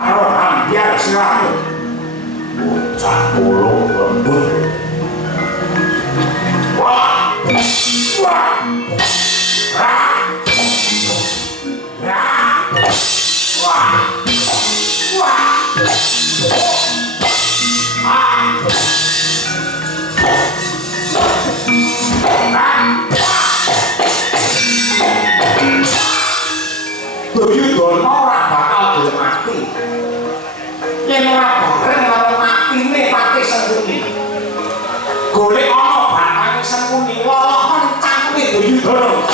karo ambyar siramu bocah pulung lembut wah wah rah rah wah wah Duryudana ora bakal gelem mati. Yen ora bareng karo matine Patih Sengkuni. Golek ana batang Sengkuni lolohan cangkeme Duryudana.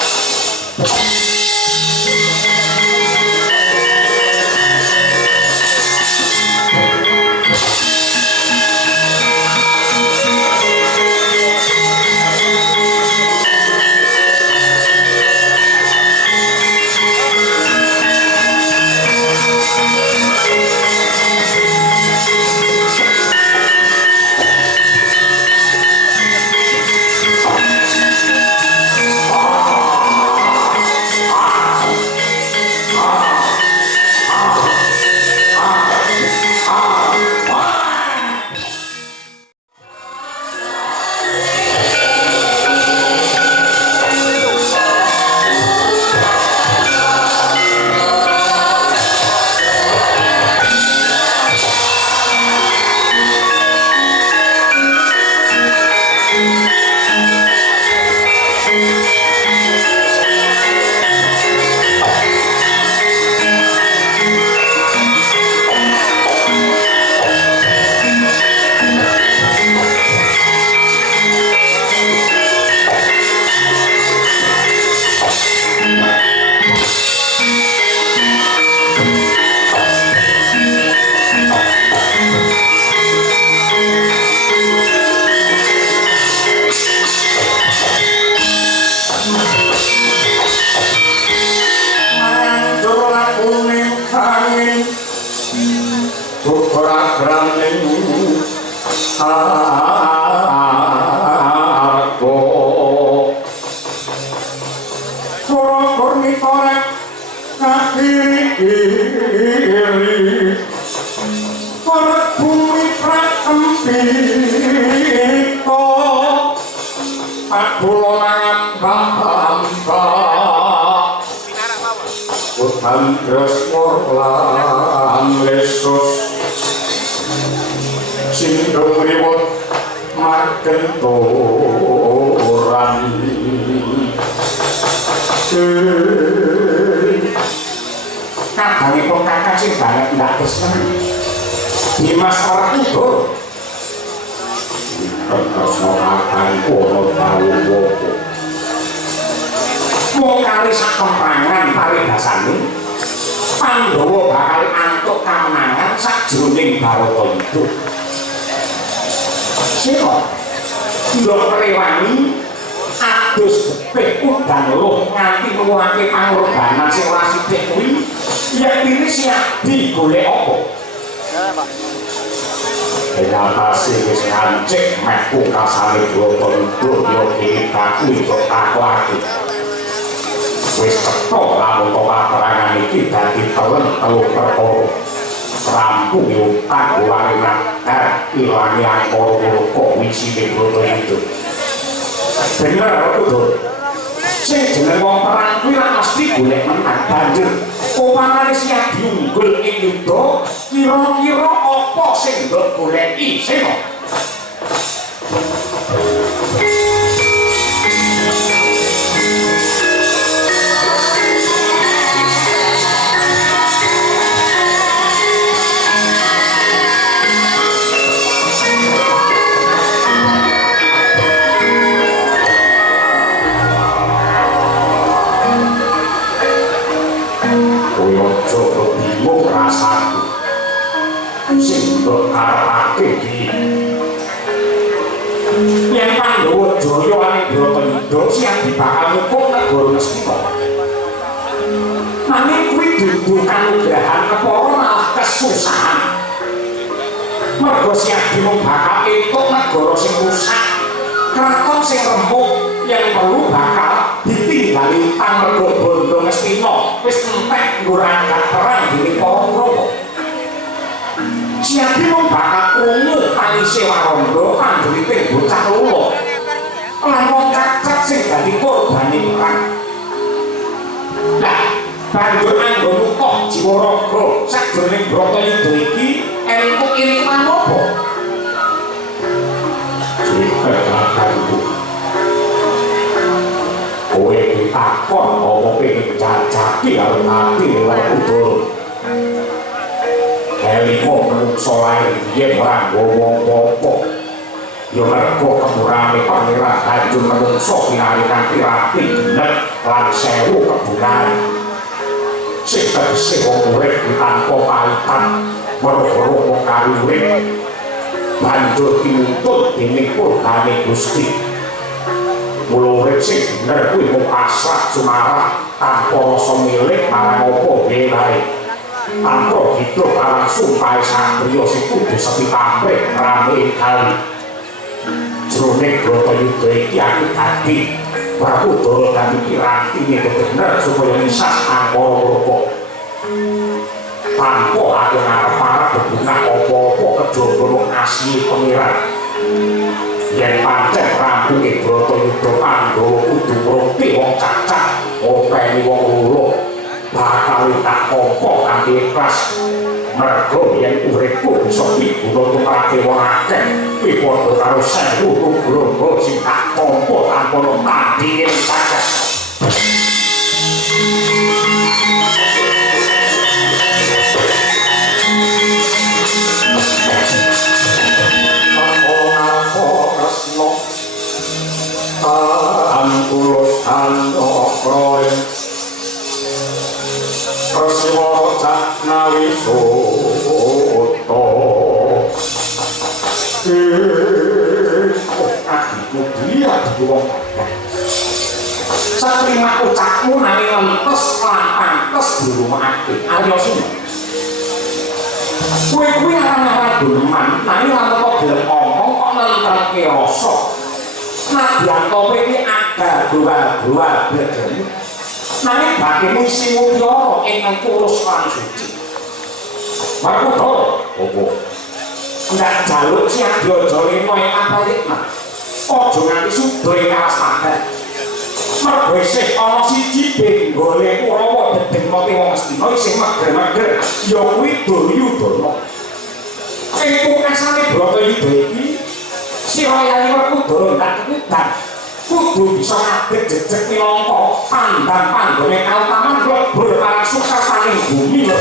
Mergo siap dimubakake entuk negara sing rusak, kraton sing rembug yang perlu bakal ditinggali amarga Banda Ngastina wis entek nggo rangkat perang dening para Kurawa. Siati mung bakal krungu tangise Waranda panjeriting bocah loro. Lan wong cacat sing dadi korbane perang. Lah, banjur anggo kok jiwa raga sajroning Bratayuda iki entuk-entukan apa? Kowe ditakon apa pengen jajaki karo ati lewat Udara. Eliko menungso lair yen ora ngomong apa. Ya mergo kemurane pangeran banjur menungso kinari kanthi rapi bener lan sewu kebunan. Sing tegese wong urip tanpa paitan weruh-weruh wong kariwit banjur dinuntut dening Purgane Gusti. Mula urip sing bener kuwi mung asrat sumarah tanpa rasa milik marang apa wae. Tanpa hidup alang sumpah satriya sing kudu sepi pamrih rame kali. Jroning Bratayuda iki aku dadi Prabu dadi pirantine bener supaya misas angkara murka. Tanpa aku ngarep-arep bebungah apa-apa kejaba mung asih pangeran. Yen pancen rampunge Bratayuda Pandhawa kudu ngroti wong cacat, openi wong loro, bakal tak tampa kanthi ikhlas. Mergo yen uripku bisa diguna tumrapake wong akeh, kuwi padha karo 1000 nugroho sing tak tampa tanpa tandinge cacat. Tulus andokroy Prasiwa Caknawi Soto Adikku dia diwong satrima ucapmu nanging lentes lan pantes dirumahake Arya Sina. Kowe kuwi aran-aran Burman nanging lan kok gelem omong kok nentrake rasa. Nadyan kowe iki ada dua bledeni. Nanging bagimu isi mutiara ingkang tulus lan suci. Markuda, opo? Ndak jaluk si Adyaja lima ing Aparitna. Aja nganti sudhe kalas padan. Mergo isih ana siji benggole Kurawa dedeng mati wong Astina sing mager-mager ya kuwi Duryudana. Ing pungkasane Bratayuda iki sira Yayi Werkudara ndak kepitan kudu bisa ngadeg jejeg minangka pandang panggone kautaman lebur marang sukasaning bumi lho.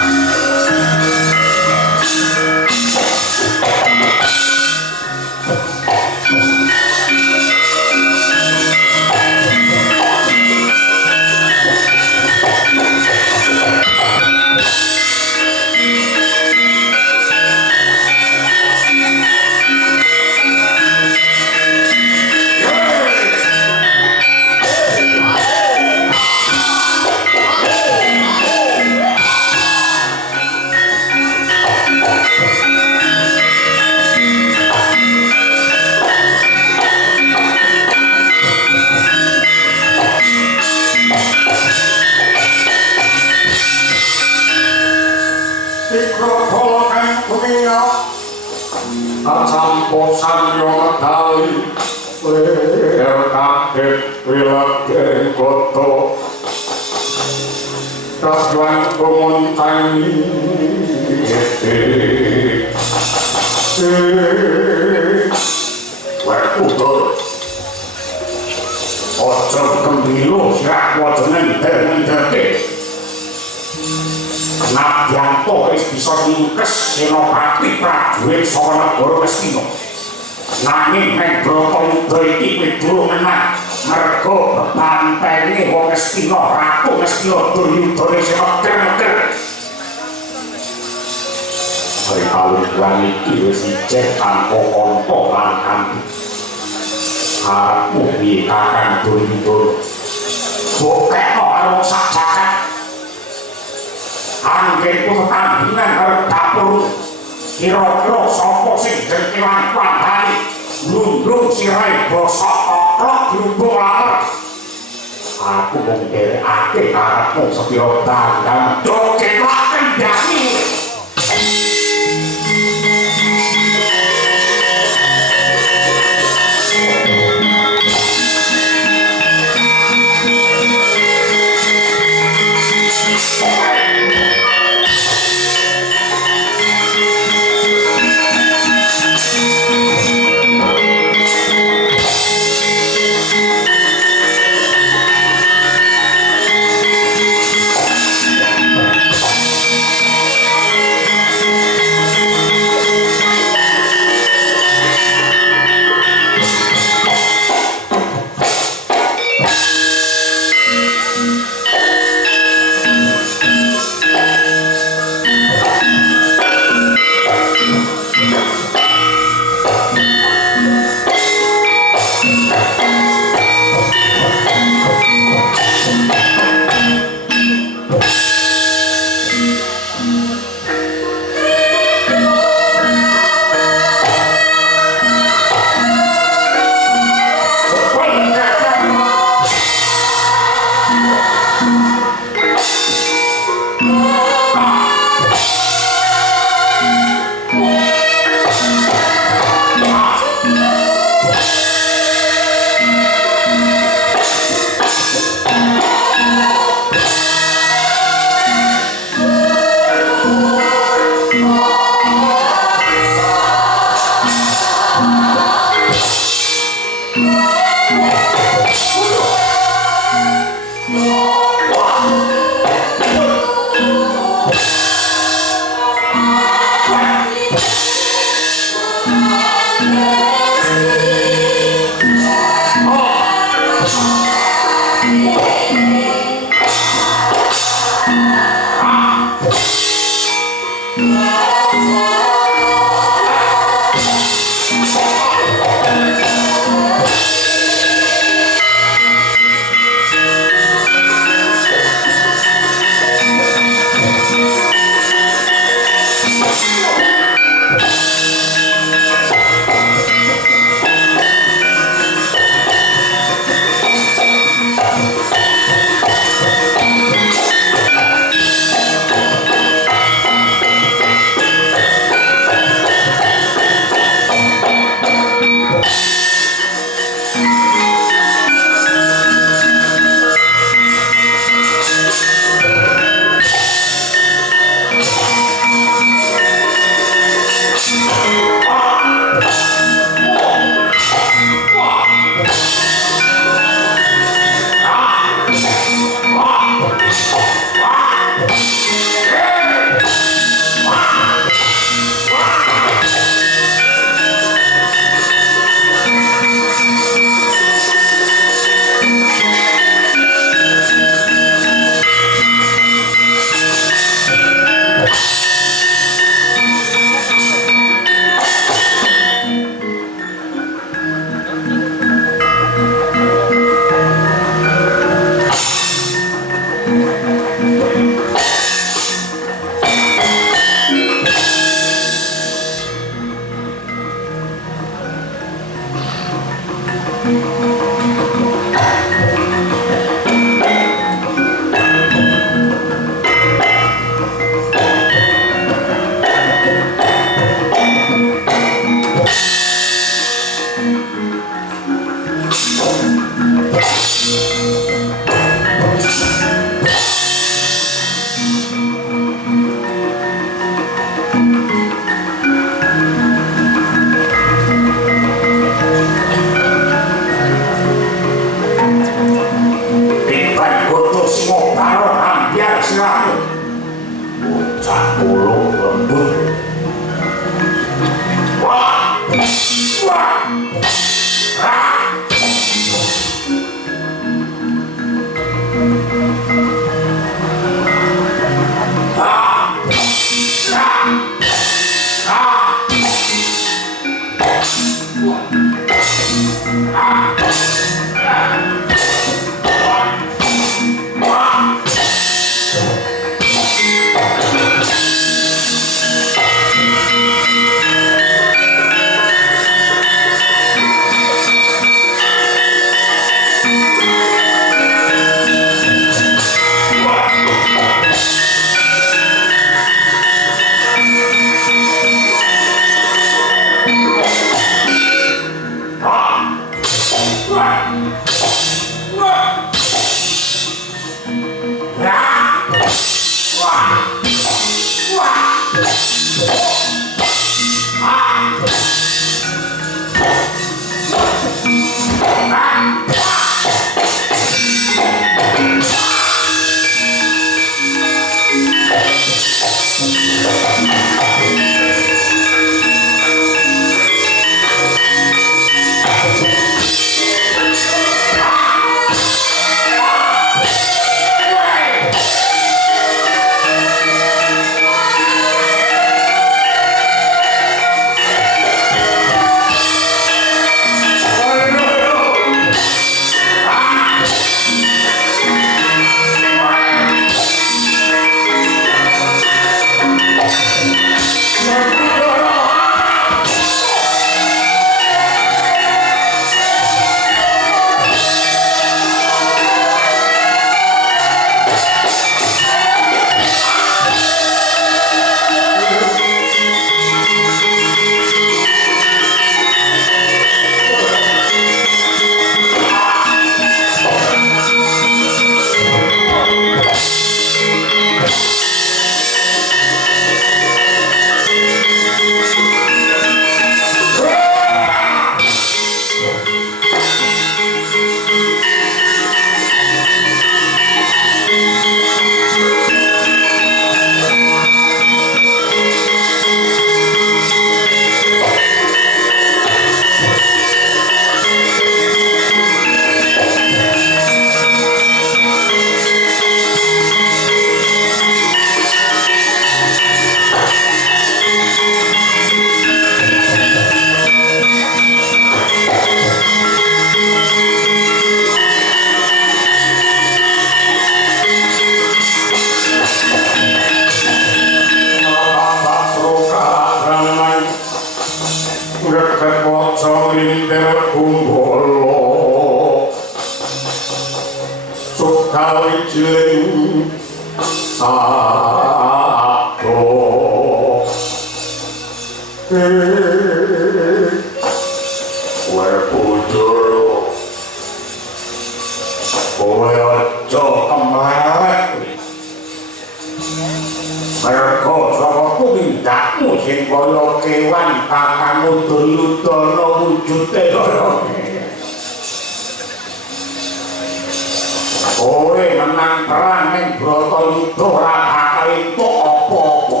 Kowe menang perang ning Bratayuda ora bakal entuk apa-apa.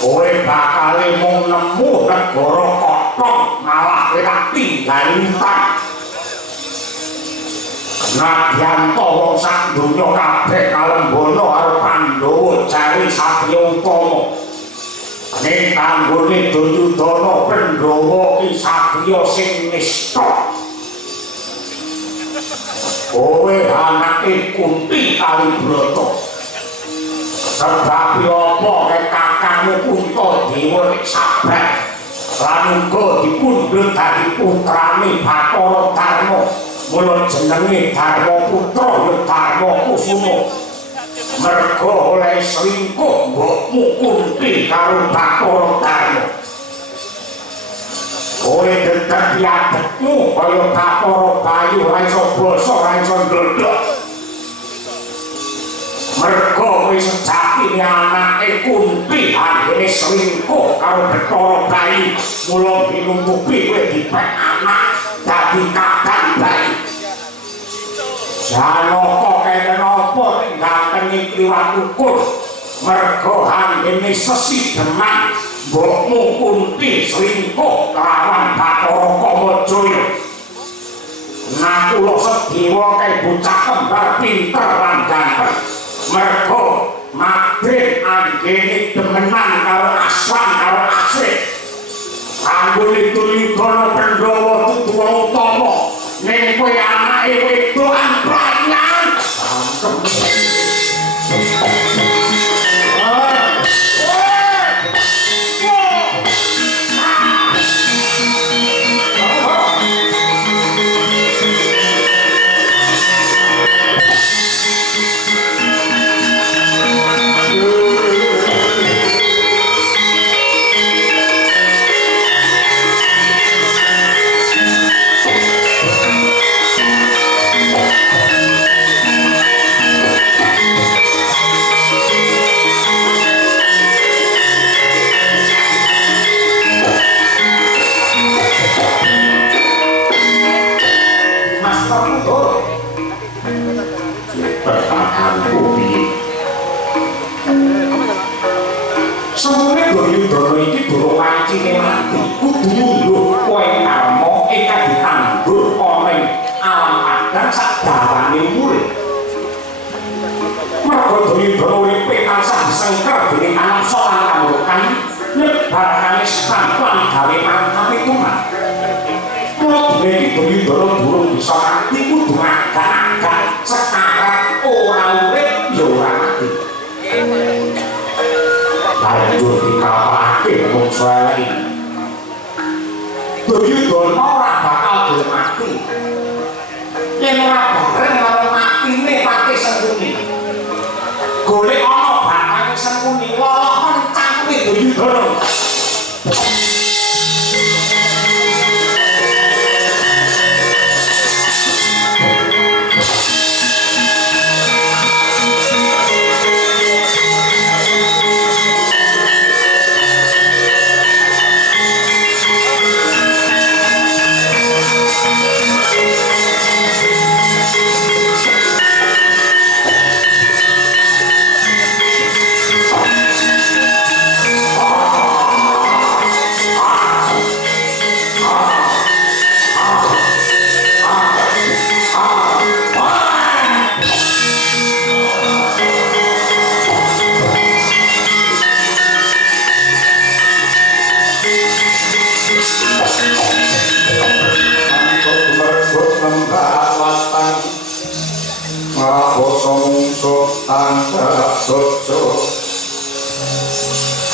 Kowe bakal mung nemu negara kothong malah ora tinggal utang. Nadyan wong sak donya kabeh kalembana karo Pandhawa jare Satya Utama. Ning kanggone Duryudana Pandhawa ki Satya sing nista. Kowe anake Kunti kali Brata. Sebab apa nek kakangmu Kuntadewa nek sabar lan uga dipundhut dadi putrane Bathara Darma. Mula jenenge Darma Putra ya Darma Kusuma. Merga oleh selingkuh mbokmu Kunti karo Bathara Darma. Kowe dadi adekmu kaya Bathara Bayu ora iso basa ora iso ndodhok. Merga wis sejatine anake Kunti anggone selingkuh karo Bathara Bayu. Mula dinutupi kowe dipek anak dadi kakang Bayu. Janaka kene napa ning gatengi kliwat ukur. Merga anggone Sesi Demang mbokmu Kunti selingkuh kelawan Bathara Kamajaya. Nah kula Sedewa kae bocah kembar pinter lan ganteng. Merga Madrid anggene demenan karo Aswan karo Aswin. Anggone Duryudana Pandhawa dudu wong utama. Ning kowe anake wedokan pranyan. Semune Duryudana iki durung wancine mati. Kudu lho kowe karma ingkang ditandur ana ing alam padang sadawane urip. Merga Duryudana urip tansah disengker dening anungsa lan kamurkan nyebarane stampan gawe mantap kuman. Mula dene Duryudana durung bisa mati kudu agak-agak sekarang ora urip ya ora mati. Banjur dikapake mungsu elek. Duryudana ora bakal gelem mati. Yen ora bareng karo matine Pati Sengkuni. Golek ana batang Sengkuni lolohan cangkeme Duryudana.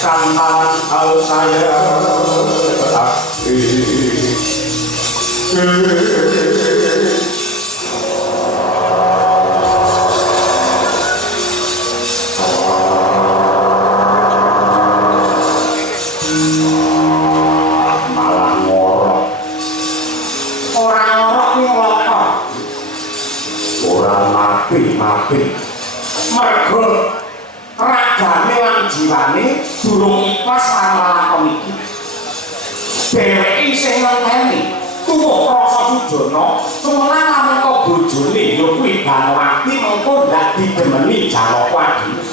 Kantaran kalau saya jiwane durung ikhlas lan lakon iki. Dheweke sing ngenteni tuwuh rasa sujana cuman lamun kok bojone ya kuwi Banowati mengko ndak didemeni Jalawadi.